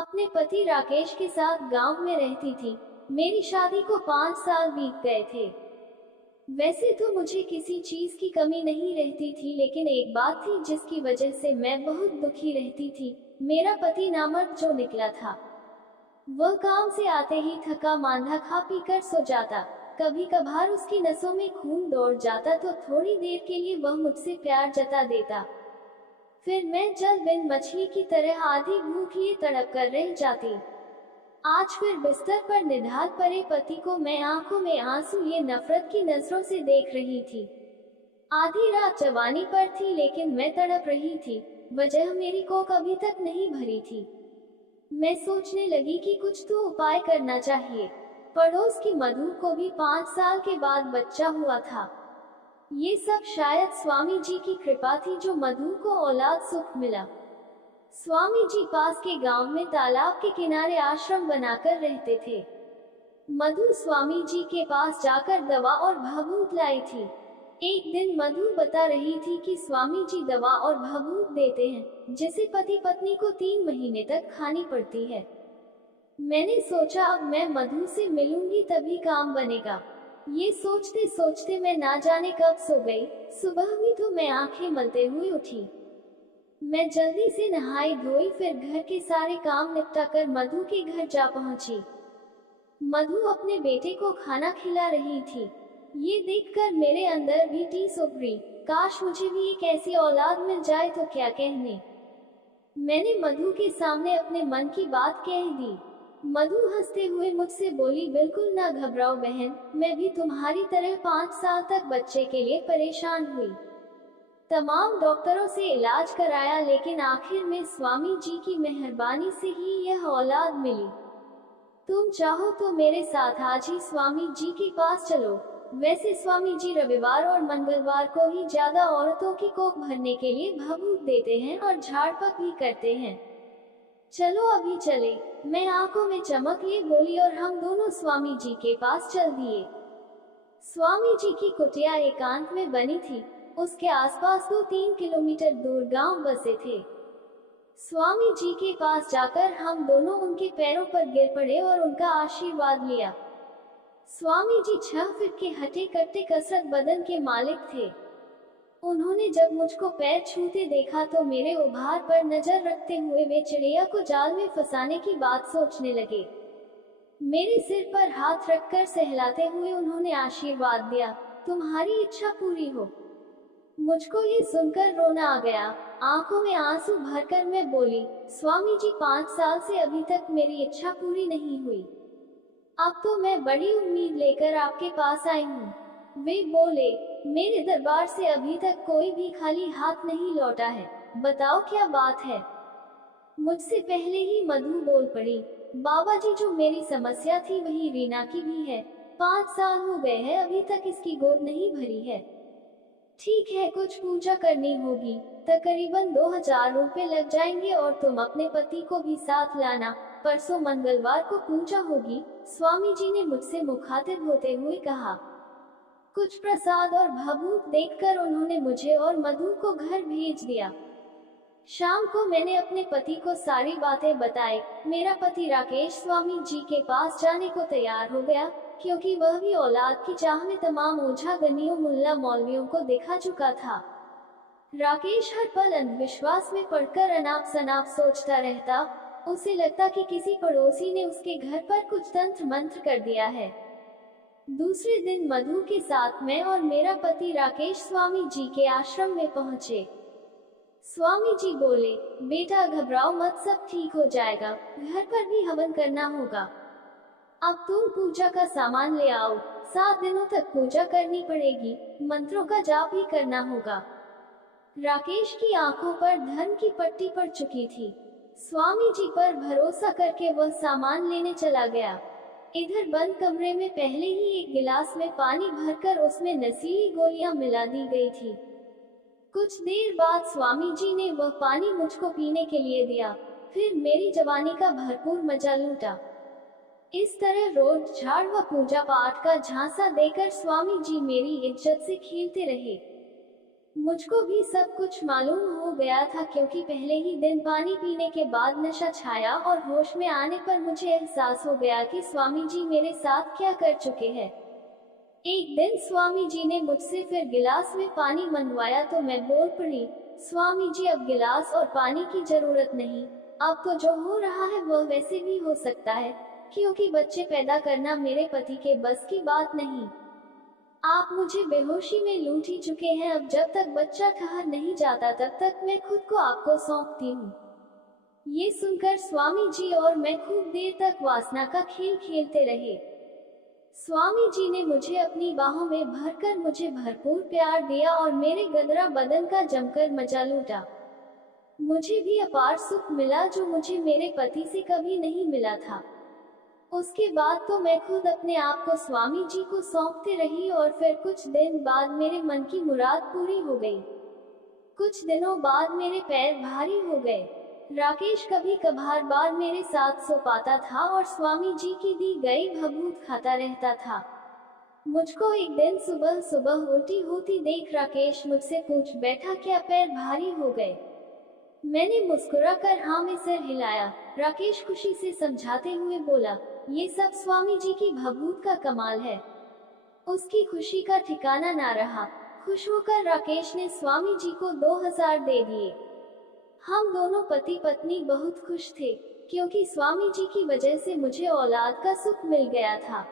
अपने पति राकेश के साथ गांव में रहती थी। मेरी शादी को 5 साल बीत गए थे। वैसे तो मुझे किसी चीज की कमी नहीं रहती थी, लेकिन एक बात थी जिसकी वजह से मैं बहुत दुखी रहती थी। मेरा पति नामर्द जो निकला था। वह काम से आते ही थका मांदा खा पी कर सो जाता। कभी कभार उसकी नसों में खून दौड़ जाता तो थोड़ी देर के लिए वह मुझसे प्यार जता देता। फिर मैं जल बिन मछली की तरह आधी भूख लिए तड़प कर रह जाती। आज फिर बिस्तर पर निढाल पड़े पति को मैं आंखों में आंसू लिए नफरत की नजरों से देख रही थी। आधी रात जवानी पर थी, लेकिन मैं तड़प रही थी। वजह मेरी कोख अभी तक नहीं भरी थी। मैं सोचने लगी कि कुछ तो उपाय करना चाहिए। पड़ोस की मधु को भी 5 साल के बाद बच्चा हुआ था। ये सब शायद स्वामी जी की कृपा थी जो मधु को औलाद सुख मिला। स्वामी जी पास के गांव में तालाब के किनारे आश्रम बनाकर रहते थे। मधु स्वामी जी के पास जाकर दवा और भभूत लाई थी। एक दिन मधु बता रही थी कि स्वामी जी दवा और भभूत देते हैं जिसे पति पत्नी को 3 महीने तक खानी पड़ती है। मैंने सोचा अब मैं मधु से मिलूंगी तभी काम बनेगा। ये सोचते सोचते मैं ना जाने कब सो गई। सुबह हुई तो मैं आंखें मलते हुए उठी। मैं जल्दी से नहाई धोई, फिर घर के सारे काम निपटाकर मधु के घर जा पहुंची। मधु अपने बेटे को खाना खिला रही थी। ये देखकर मेरे अंदर भी टीस उभरी। काश मुझे भी एक ऐसी औलाद मिल जाए तो क्या कहने। मैंने मधु के सामने अपने मन की बात कह दी। मधु हंसते हुए मुझसे बोली, बिल्कुल ना घबराओ बहन, मैं भी तुम्हारी तरह 5 साल तक बच्चे के लिए परेशान हुई। तमाम डॉक्टरों से इलाज कराया, लेकिन आखिर में स्वामी जी की मेहरबानी से ही यह औलाद मिली। तुम चाहो तो मेरे साथ आज ही स्वामी जी के पास चलो। वैसे स्वामी जी रविवार और मंगलवार को ही ज्यादा औरतों की कोख भरने के लिए भभूत देते हैं और झाड़पक भी करते हैं। चलो अभी चले। मैं आंखों में चमक लिए बोली और हम दोनों स्वामी जी के पास चल दिए। स्वामी जी की कुटिया एकांत में बनी थी। उसके आसपास 2-3 किलोमीटर दूर गांव बसे थे। स्वामी जी के पास जाकर हम दोनों उनके पैरों पर गिर पड़े और उनका आशीर्वाद लिया। स्वामी जी 6 फीट के हटे कट्टे कसरत बदन के मालिक थे। उन्होंने जब मुझको पैर छूते देखा तो मेरे उभार पर नजर रखते हुए वे चिड़िया को जाल में फंसाने की बात सोचने लगे। मेरे सिर पर हाथ रखकर सहलाते हुए उन्होंने आशीर्वाद दिया, तुम्हारी इच्छा पूरी हो। मुझको ये सुनकर रोना आ गया। आंखों में आंसू भरकर मैं बोली, स्वामी जी 5 साल से अभी तक मेरी इच्छा पूरी नहीं हुई। अब तो मैं बड़ी उम्मीद लेकर आपके पास आई हूँ। वे बोले, मेरे दरबार से अभी तक कोई भी खाली हाथ नहीं लौटा है, बताओ क्या बात है। मुझसे पहले ही मधु बोल पड़ी, बाबा जी जो मेरी समस्या थी वही रीना की भी है। 5 साल हो गए हैं अभी तक इसकी गोद नहीं भरी है। ठीक है, कुछ पूजा करनी होगी, तकरीबन 2000 रुपए लग जाएंगे और तुम अपने पति को भी साथ लाना। परसों मंगलवार को पूजा होगी, स्वामी जी ने मुझसे मुखातिब होते हुए कहा। कुछ प्रसाद और भभूत देखकर उन्होंने मुझे और मधु को घर भेज दिया। शाम को मैंने अपने पति को सारी बातें बताई। मेरा पति राकेश स्वामी जी के पास जाने को तैयार हो गया, क्योंकि वह भी औलाद की चाह में तमाम ओझा गनियों मुल्ला मौलवियों को दिखा चुका था। राकेश हर पल अंधविश्वास में पड़कर अनाप शनाप सोचता रहता। उसे लगता कि किसी पड़ोसी ने उसके घर पर कुछ तंत्र मंत्र कर दिया है। दूसरे दिन मधु के साथ मैं और मेरा पति राकेश स्वामी जी के आश्रम में पहुंचे। स्वामी जी बोले, बेटा घबराओ मत, सब ठीक हो जाएगा। घर पर भी हवन करना होगा। अब तुम पूजा का सामान ले आओ। 7 दिनों तक पूजा करनी पड़ेगी, मंत्रों का जाप भी करना होगा। राकेश की आंखों पर धर्म की पट्टी पड़ चुकी थी। स्वामी जी पर भरोसा करके वह सामान लेने चला गया। इधर बंद कमरे में पहले ही एक गिलास में पानी भरकर उसमें नशीली गोलियां मिला दी गई थी। कुछ देर बाद स्वामी जी ने वह पानी मुझको पीने के लिए दिया। फिर मेरी जवानी का भरपूर मजा लूटा। इस तरह रोज झाड़ व पूजा पाठ का झांसा देकर स्वामी जी मेरी इज्जत से खेलते रहे। मुझको भी सब कुछ मालूम हो गया था, क्योंकि पहले ही दिन पानी पीने के बाद नशा छाया और होश में आने पर मुझे एहसास हो गया कि स्वामी जी मेरे साथ क्या कर चुके हैं। एक दिन स्वामी जी ने मुझसे फिर गिलास में पानी मनवाया तो मैं बोल पड़ी, स्वामी जी अब गिलास और पानी की जरूरत नहीं, अब तो जो हो रहा है वह वैसे भी हो सकता है, क्योंकि बच्चे पैदा करना मेरे पति के बस की बात नहीं। आप मुझे बेहोशी में लूट ही चुके हैं, अब जब तक बच्चा ठहर नहीं जाता तब तक मैं खुद को आपको सौंपती हूँ। ये सुनकर स्वामी जी और मैं खूब देर तक वासना का खेल खेलते रहे। स्वामी जी ने मुझे अपनी बाहों में भरकर मुझे भरपूर प्यार दिया और मेरे गदरा बदन का जमकर मजा लूटा। मुझे भी अपार सुख मिला जो मुझे मेरे पति से कभी नहीं मिला था। उसके बाद तो मैं खुद अपने आप को स्वामी जी को सौंपते रही और फिर कुछ दिन बाद मेरे मन की मुराद पूरी हो गई। कुछ दिनों बाद मेरे पैर भारी हो गए। राकेश कभी कभार बार मेरे साथ सो पाता था और स्वामी जी की दी गई भभूत खाता रहता था। मुझको एक दिन सुबह सुबह उल्टी होती देख राकेश मुझसे पूछ बैठा, क्या पैर भारी हो गए? मैंने मुस्कुराकर हाँ में सिर हिलाया। राकेश खुशी से समझाते हुए बोला, ये सब स्वामी जी की भभूत का कमाल है। उसकी खुशी का ठिकाना ना रहा। खुश होकर राकेश ने स्वामी जी को 2000 दे दिए। हम दोनों पति पत्नी बहुत खुश थे, क्योंकि स्वामी जी की वजह से मुझे औलाद का सुख मिल गया था।